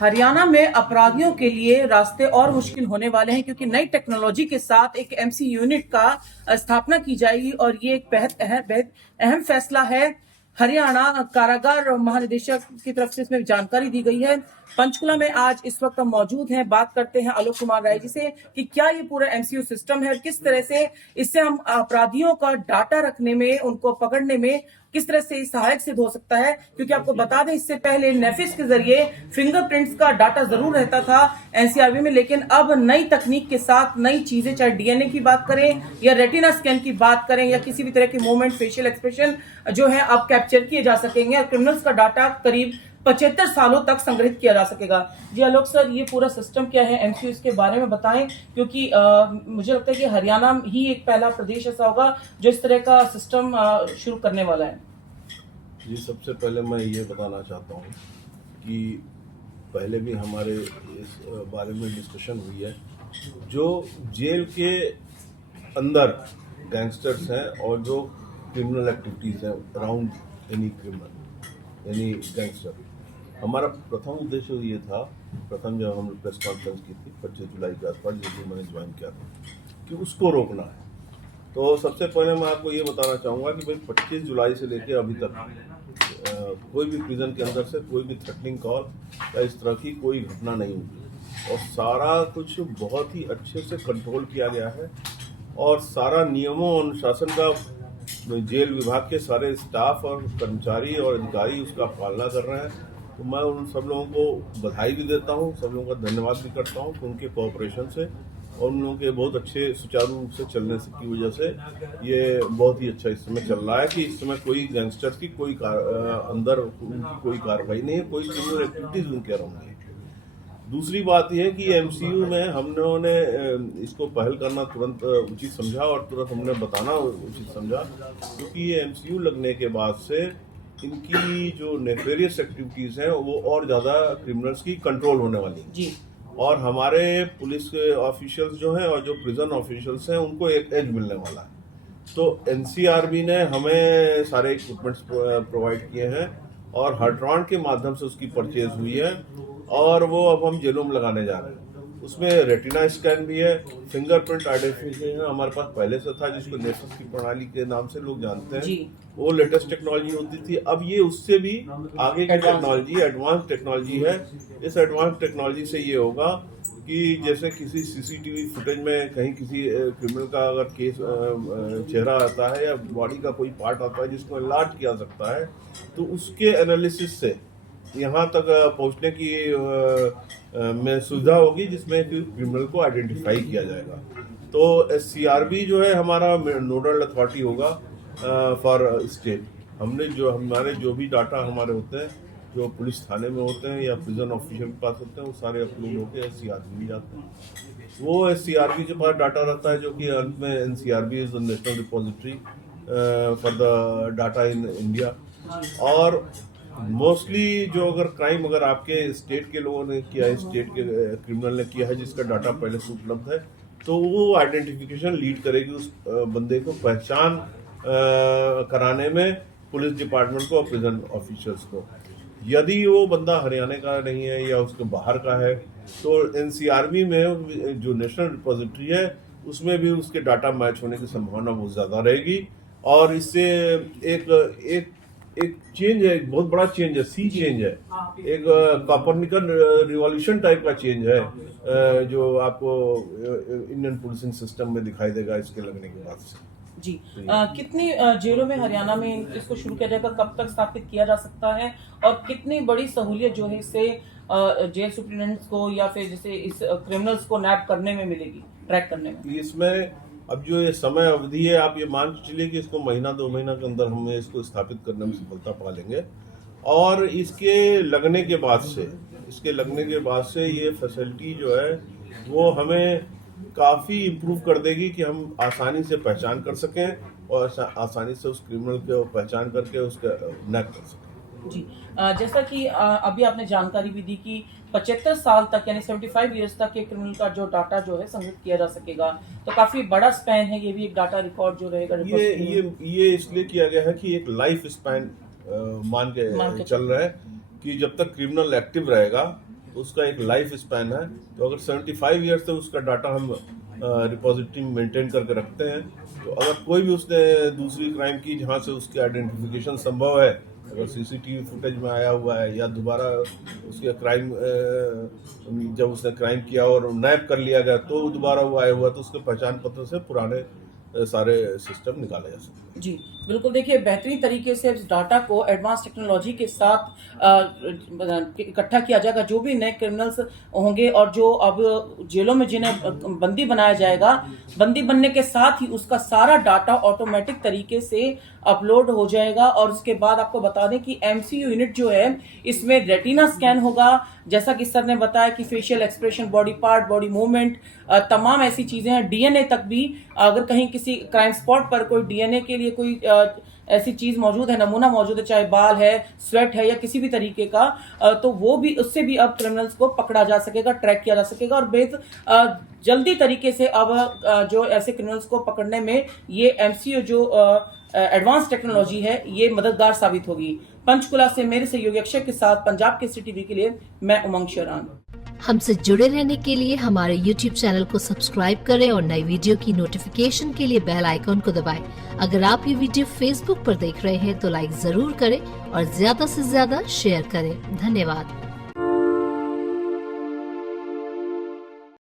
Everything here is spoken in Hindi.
हरियाणा में अपराधियों के लिए रास्ते और मुश्किल होने वाले हैं क्योंकि नई टेक्नोलॉजी के साथ एक एमसी यूनिट का स्थापना की जाएगी और ये एक बेहद अहम फैसला है। हरियाणा कारागार महानिदेशक की तरफ से इसमें जानकारी दी गई है। पंचकुला में आज इस वक्त हम मौजूद हैं, बात करते हैं आलोक कुमार राय जी से कि क्या ये पूरा एमसीयू सिस्टम है और किस तरह से इससे हम अपराधियों का डाटा रखने में, उनको पकड़ने में किस तरह से सहायक सिद्ध हो सकता है। क्योंकि आपको बता दें, इससे पहले नेफिस के जरिए फिंगरप्रिंट्स का डाटा जरूर रहता था एनसीआरबी में, लेकिन अब नई तकनीक के साथ नई चीजें, चाहे डीएनए की बात करें या रेटिना स्कैन की बात करें या किसी भी तरह के मूवमेंट, फेशियल एक्सप्रेशन जो है अब कैप्चर किए जा सकेंगे और क्रिमिनल्स का डाटा करीब 75 सालों तक संग्रहित किया जा सकेगा। जी आलोक सर, ये पूरा सिस्टम क्या है एमसीयू, इसके बारे में बताएं, क्योंकि मुझे लगता है कि हरियाणा ही एक पहला प्रदेश ऐसा होगा जो इस तरह का सिस्टम शुरू करने वाला है। जी, सबसे पहले मैं ये बताना चाहता हूँ कि पहले भी हमारे इस बारे में डिस्कशन हुई है। जो जेल के अंदर गैंगस्टर्स हैं और जो क्रिमिनल एक्टिविटीज़ हैं अराउंड एनी क्रिमिनल यानी गैंगस्टर, हमारा प्रथम उद्देश्य ये था, प्रथम जब हम प्रेस कॉन्फ्रेंस की थी 25 जुलाई के आसपास, जब मैंने ज्वाइन किया था, कि उसको रोकना है। तो सबसे पहले मैं आपको ये बताना चाहूँगा कि भाई 25 जुलाई से लेकर अभी तक कोई भी प्रिजन के अंदर से कोई भी थ्रेटनिंग कॉल या इस तरह की कोई घटना नहीं हुई और सारा कुछ बहुत ही अच्छे से कंट्रोल किया गया है और सारा नियमों और अनुशासन का जेल विभाग के सारे स्टाफ और कर्मचारी और अधिकारी उसका पालना कर रहे हैं। तो मैं उन सब लोगों को बधाई भी देता हूँ, सब लोगों का धन्यवाद भी करता हूँ कि उनके कोऑपरेशन से और उन लोगों के बहुत अच्छे सुचारू रूप से चलने की वजह से ये बहुत ही अच्छा इस समय चल रहा है कि इस समय कोई गैंगस्टर्स की कोई अंदर उनकी कोई कार्रवाई नहीं है, कोई क्रिमिनल एक्टिविटीज उनके अराउंड नहीं है। दूसरी बात यह है कि एमसीयू में हमने इसको पहल करना तुरंत उचित समझा और तुरंत हमने बताना उचित समझा, क्योंकि ये एमसीयू लगने के बाद से इनकी जो नेफेरियस एक्टिविटीज़ हैं वो और ज़्यादा क्रिमिनल्स की कंट्रोल होने वाली हैं जी। और हमारे पुलिस ऑफिशियल्स जो हैं और जो प्रिजन ऑफिशियल्स हैं उनको एक एज मिलने वाला है। तो एनसीआरबी ने हमें सारे इक्विपमेंट्स प्रोवाइड किए हैं और हर्ट्रॉन के माध्यम से उसकी परचेज हुई है और वो अब हम जेलों में लगाने जा रहे हैं। उसमें रेटिना स्कैन भी है, फिंगरप्रिंट आइडेंटिफिकेशन हमारे पास पहले से था जिसको नेफिस की प्रणाली के नाम से लोग जानते हैं, वो लेटेस्ट टेक्नोलॉजी होती थी। अब ये उससे भी आगे की टेक्नोलॉजी, एडवांस टेक्नोलॉजी है। इस एडवांस टेक्नोलॉजी से ये होगा कि जैसे किसी सीसीटीवी फुटेज में कहीं किसी क्रिमिनल का अगर केस चेहरा आता है या बॉडी का कोई पार्ट आता है जिसको एनलार्ज किया सकता है, तो उसके एनालिसिस से यहाँ तक पहुँचने की में सुविधा होगी जिसमें क्रिमिनल को आइडेंटिफाई किया जाएगा। तो एससीआरबी जो है हमारा नोडल अथॉरिटी होगा फॉर स्टेट। हमने जो हमारे जो भी डाटा हमारे होते हैं जो पुलिस थाने में होते हैं या प्रिजन ऑफिसर के पास होते हैं, वो सारे अपलोड होकर एससीआरबी में जाते हैं। वो एससीआरबी के पास डाटा रहता है जो कि अंत में NCRB is the national repository for the data in India. और मोस्टली जो अगर क्राइम अगर आपके स्टेट के लोगों ने किया है, स्टेट के क्रिमिनल ने किया है जिसका डाटा पहले से उपलब्ध है, तो वो आइडेंटिफिकेशन लीड करेगी उस बंदे को पहचान कराने में पुलिस डिपार्टमेंट को और प्रिजन ऑफिसर्स को। यदि वो बंदा हरियाणा का नहीं है या उसके बाहर का है तो एनसीआरबी में जो नेशनल रिपोजिटरी है उसमें भी उसके डाटा मैच होने की संभावना बहुत ज़्यादा रहेगी। और इससे एक चेंज है, एक बहुत बड़ा चेंज है, सी चेंज है, एक कॉपरनिकन रिवॉल्यूशन टाइप का चेंज है जो आपको इंडियन पुलिसिंग सिस्टम में दिखाई देगा इसके लगने के बाद से। जी। कितनी जेलों में हरियाणा में इसको शुरू किया जाएगा, कब तक स्थापित किया जा सकता है और कितनी बड़ी सहूलियत जो है इससे जेल सुप्रिटेंडेंट्स को या फिर जैसे इस क्रिमिनल्स को नैप करने में मिलेगी, ट्रैक करने में? इसमें अब जो ये समय अवधि है, आप ये मान के चलिए कि इसको महीना 2 महीना के अंदर हम इसको स्थापित करने में सफलता पा लेंगे। और इसके लगने के बाद से ये फैसिलिटी जो है वो हमें काफ़ी इम्प्रूव कर देगी कि हम आसानी से पहचान कर सकें और आसानी से उस क्रिमिनल को पहचान करके उसका नैप कर सकें। जी। जैसा कि अभी आपने जानकारी भी दी कि 75 साल तक यानी 75 इयर्स तक के क्रिमिनल का जो डाटा जो है संग्रहित किया जा सकेगा, तो काफी बड़ा स्पैन है, ये भी एक डाटा रिकॉर्ड जो रहेगा। ये इसलिए किया गया है कि एक लाइफ स्पैन मान के चल रहा है कि जब तक क्रिमिनल एक्टिव रहेगा उसका एक लाइफ स्पैन है। तो अगर 75 ईयर्स तक उसका डाटा हम रिपोजिटरी में मेंटेन करके रखते हैं, तो अगर कोई भी उसने दूसरी क्राइम की जहाँ से उसकी आइडेंटिफिकेशन संभव है, अगर सीसीटीवी फुटेज में आया हुआ है या दोबारा उसके क्राइम जब उसने क्राइम किया और नैप कर लिया गया तो दोबारा वो आया हुआ, तो उसके पहचान पत्र से पुराने सारे सिस्टम निकाले जा सकते हैं। जी बिल्कुल, देखिए बेहतरीन तरीके से इस डाटा को एडवांस टेक्नोलॉजी के साथ इकट्ठा किया जाएगा। जो भी नए क्रिमिनल्स होंगे और जो अब जेलों में जिन्हें बंदी बनाया जाएगा, बंदी बनने के साथ ही उसका सारा डाटा ऑटोमेटिक तरीके से अपलोड हो जाएगा। और उसके बाद आपको बता दें कि एमसीयू यूनिट जो है इसमें रेटिना स्कैन होगा, जैसा कि सर ने बताया कि facial expression, body part, body movement, तमाम ऐसी चीजें हैं, डीएनए तक भी। अगर कहीं किसी क्राइम स्पॉट पर कोई डीएनए के लिए कोई ऐसी चीज मौजूद है, नमूना मौजूद है, चाहे बाल है, स्वेट है या किसी भी तरीके का, तो वो भी, उससे भी अब क्रिमिनल्स को पकड़ा जा सकेगा, ट्रैक किया जा सकेगा। और बेहद जल्दी तरीके से अब जो ऐसे क्रिमिनल्स को पकड़ने में ये एमसीयू जो एडवांस टेक्नोलॉजी है ये मददगार साबित होगी। पंचकुला से मेरे सहयोगी अक्षय के साथ पंजाब केसरी टीवी के लिए मैं उमंग शरान। हमसे जुड़े रहने के लिए हमारे YouTube चैनल को सब्सक्राइब करें और नई वीडियो की नोटिफिकेशन के लिए बेल आइकॉन को दबाएं। अगर आप ये वीडियो Facebook पर देख रहे हैं तो लाइक जरूर करें और ज्यादा से ज्यादा शेयर करें। धन्यवाद।